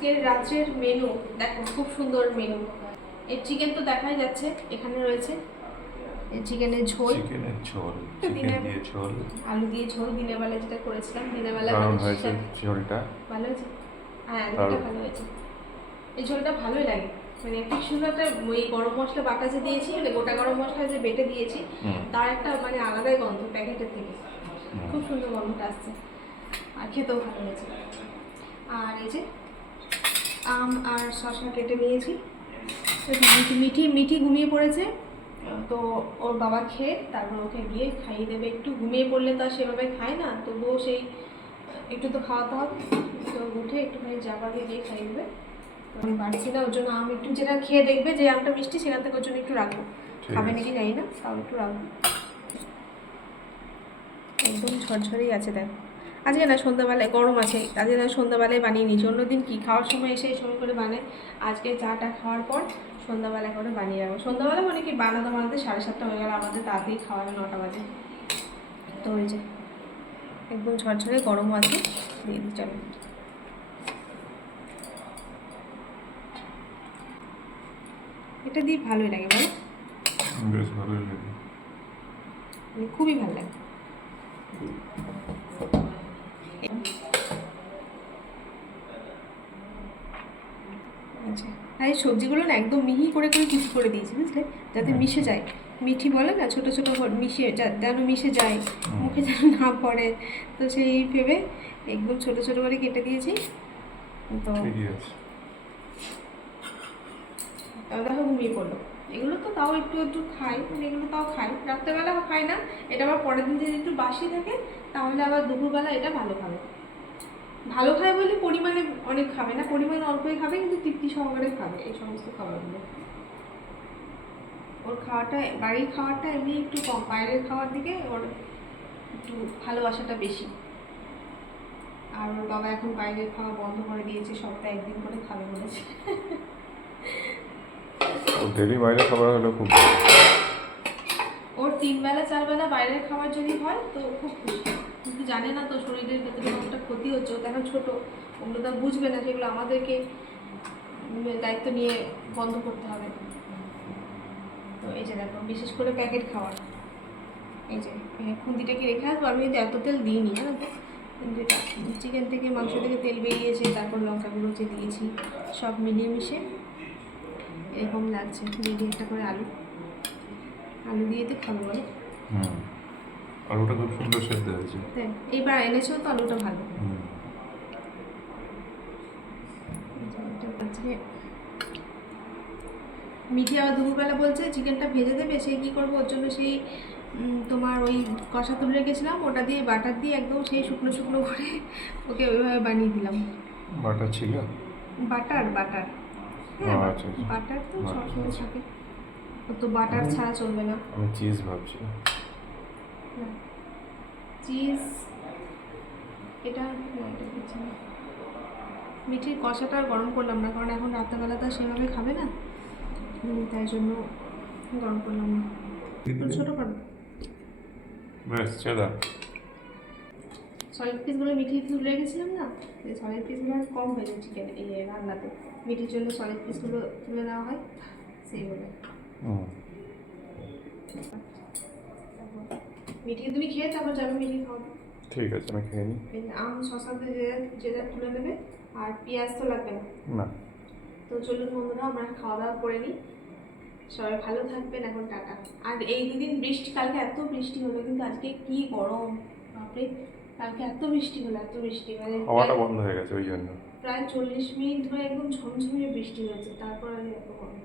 আজকের রাত্রের মেনু দেখো, খুব সুন্দর মেনু। এই চিকেন তো দেখাই যাচ্ছে, এখানে রয়েছে এই চিকেনের ঝোল, চিকেন দিয়ে ঝোল, আলু দিয়ে ঝোল। দিনের বেলা যেটা করেছিলাম, দিনের বেলা দারুণ হয়েছে ঝোলটা। ভালো হয়েছে। হ্যাঁ, ঝোলটা ভালো হয়েছে। এই ঝোলটা ভালোই লাগে, মানে ঠিক সুন্দর একটা ওই গরম মশলা বাটা যে দিয়েছি, মানে গোটা গরম মশলা যে বেটে দিয়েছি, তার একটা মানে আলাদাই গন্ধ প্যাকেটের থেকে, খুব সুন্দর গন্ধটা আসছে, আর খেতেও ভালো হয়েছে। আর এই যে আম আর শসা কেটে নিয়েছি। মিঠি মিঠি ঘুমিয়ে পড়েছে, তো ওর বাবা খেয়ে তারপর ওকে গিয়ে খাইয়ে দেবে। একটু ঘুমিয়ে পড়লে তো আর সেভাবে খায় না, তবুও সেই একটু তো খাওয়াতে হবে। তো উঠে একটুখানি জাবাকে দিয়ে খাইয়ে দেবে। আমি পারছি না, ওর জন্য আম একটু, যেটা খেয়ে দেখবে যে আমটা মিষ্টি, সেখান থেকে ওর জন্য একটু রাখবো। খাবে নাকি জানি না, তাও একটু রাখবো। একদম ঝরঝরেই আছে দেখো। আজকে না সন্ধ্যাবেলায় গরম আছে, আজকে না সন্ধ্যাবেলায় বানিয়ে নিয়েছি। অন্যদিন কি খাওয়ার সময় এসে এই সময় করে বানায়, আজকে চাটা খাওয়ার পর সন্ধ্যাবেলা করে বানিয়ে রাখবো। সন্ধ্যাবেলা মানে কি, বানাতে বানাতে 7:30 হয়ে গেল, আমাদের তাড়াতাড়ি খাওয়ার 9টা বাজে। তো ওই যে একদম ঝরঝরে গরম আছে, দিয়ে দিই চলো। এটা দিয়ে ভালোই লাগে বলো? বেশ ভালোই লাগে, মানে খুবই ভালো লাগে। আচ্ছা, আর এই সবজিগুলো না একদম মিহি করে করে কুচি করে দিয়েছি, বুঝলে, যাতে মিশে যায়। মিঠি বলে না, ছোটো ছোটো মিশে যেন মিশে যায়, মুখে যেন না পড়ে। তো সেই ভেবে একদম ছোটো ছোটো করে কেটে দিয়েছি। তো দেখো ঘুমিয়ে পড়লো। এগুলো তো তাও একটু একটু খাই, মানে এগুলো তাও খাই, রাত্রেবেলা খাই না। এটা আবার পরের দিন যদি একটু বাসি থাকে, তাহলে আবার দুপুরবেলা এটা ভালো খাবে। ভালো খায় বলে পরিমাণে অনেক খাবে না, পরিমাণে অল্পই খাবে, কিন্তু তৃপ্তি সহকারে খাবে এই সমস্ত খাবারগুলো। ওর খাওয়াটা, বাড়ির খাওয়াটা এমনি একটু কম, বাইরের খাওয়ার দিকে ওর একটু ভালোবাসাটা বেশি। আর ওর বাবা এখন বাইরের খাওয়া বন্ধ করে দিয়েছে, সপ্তাহে একদিন করে খাবে বলেছে। ডেলি বাইরে খাবার হলে খুব ওর 3 বেলা 4 বেলা বাইরের খাবার যদি হয় তো খুব খুশি, কিন্তু জানে না তো শরীরের ভেতরে কতটা ক্ষতি হচ্ছে। ও এখন ছোটো, ওগুলো তো বুঝবে না, সেগুলো আমাদেরকে দায়িত্ব নিয়ে বন্ধ করতে হবে। তো এই যে দেখো, বিশেষ করে প্যাকেট খাবার, এই যে খুন্তিটাকে রেখে আসবো। আমি কিন্তু এত তেল দিইনি, জানো তো, কিন্তু এটা চিকেন থেকে মাংস থেকে তেল বেরিয়েছে, তারপর লঙ্কা গুঁড়ো যে দিয়েছি, সব মিলিয়ে মিশে এরকম লাগছে। দিয়ে দিই একটা করে আলু, আলু দিয়ে তো খাবো বলো। আলুটা খুব সুন্দর সেদ্ধ হয়েছে। এইবার এনেছো তো আলুটা ভালো। মিঠি আবার দুপুরবেলা বলছে চিকেনটা ভেজে দেবে, সে কী করবো, ওর জন্য সেই তোমার ওই কষা তুলে রেখেছিলাম, ওটা দিয়ে বাটার দিয়ে একদম সেই শুকনো শুকনো করে ওকে ওইভাবে বানিয়ে দিলাম। বাটার ছিল? বাটার বাটার, হ্যাঁ বাটার তো সবসময় থাকে, ও তো বাটার ছাড়া চলবে না। আমি চিজ ভাবছি। চিজ এটা কিছু না। মিঠির কষাটা গরম করলাম না, কারণ এখন রাত্রেবেলা তো সেভাবে খাবে না, তাই জন্য গরম করলাম না। ছোটো করো ব্যাস চেদা। সলিড পিসগুলো মিঠি তুলে রেখেছিলাম না, এই সলিড পিসগুলো কম হয়ে যায় চিকেন এই রান্নাতে, মিঠির জন্য সলিড পিসগুলো তুলে নেওয়া হয় সেইগুলো। মিঠি তুমি খেয়ে তারপর যাবে মিঠি খাওয়াবে। ঠিক আছে, আমি খেয়ে নিই। আম শশাতে যেটা তুলে নেবে, আর পেঁয়াজ তো লাগবে না। না। তো চলুন বন্ধুরা, আমরা খাওয়া দাওয়া করে নিই। সবাই ভালো থাকবেন, এখন টাটা। আর এই দুদিন বৃষ্টি, কালকে এত বৃষ্টি হলো, কিন্তু আজকে কি গরম বাপরে। কালকে এত বৃষ্টি হলো, এত বৃষ্টি, মানে হাওয়াটা বন্ধ হয়ে গেছে ওই জন্য। প্রায় 40 মিনিট ধরে একদম ঝমঝমিয়ে বৃষ্টি হয়েছে, তারপর আগে এত গরম।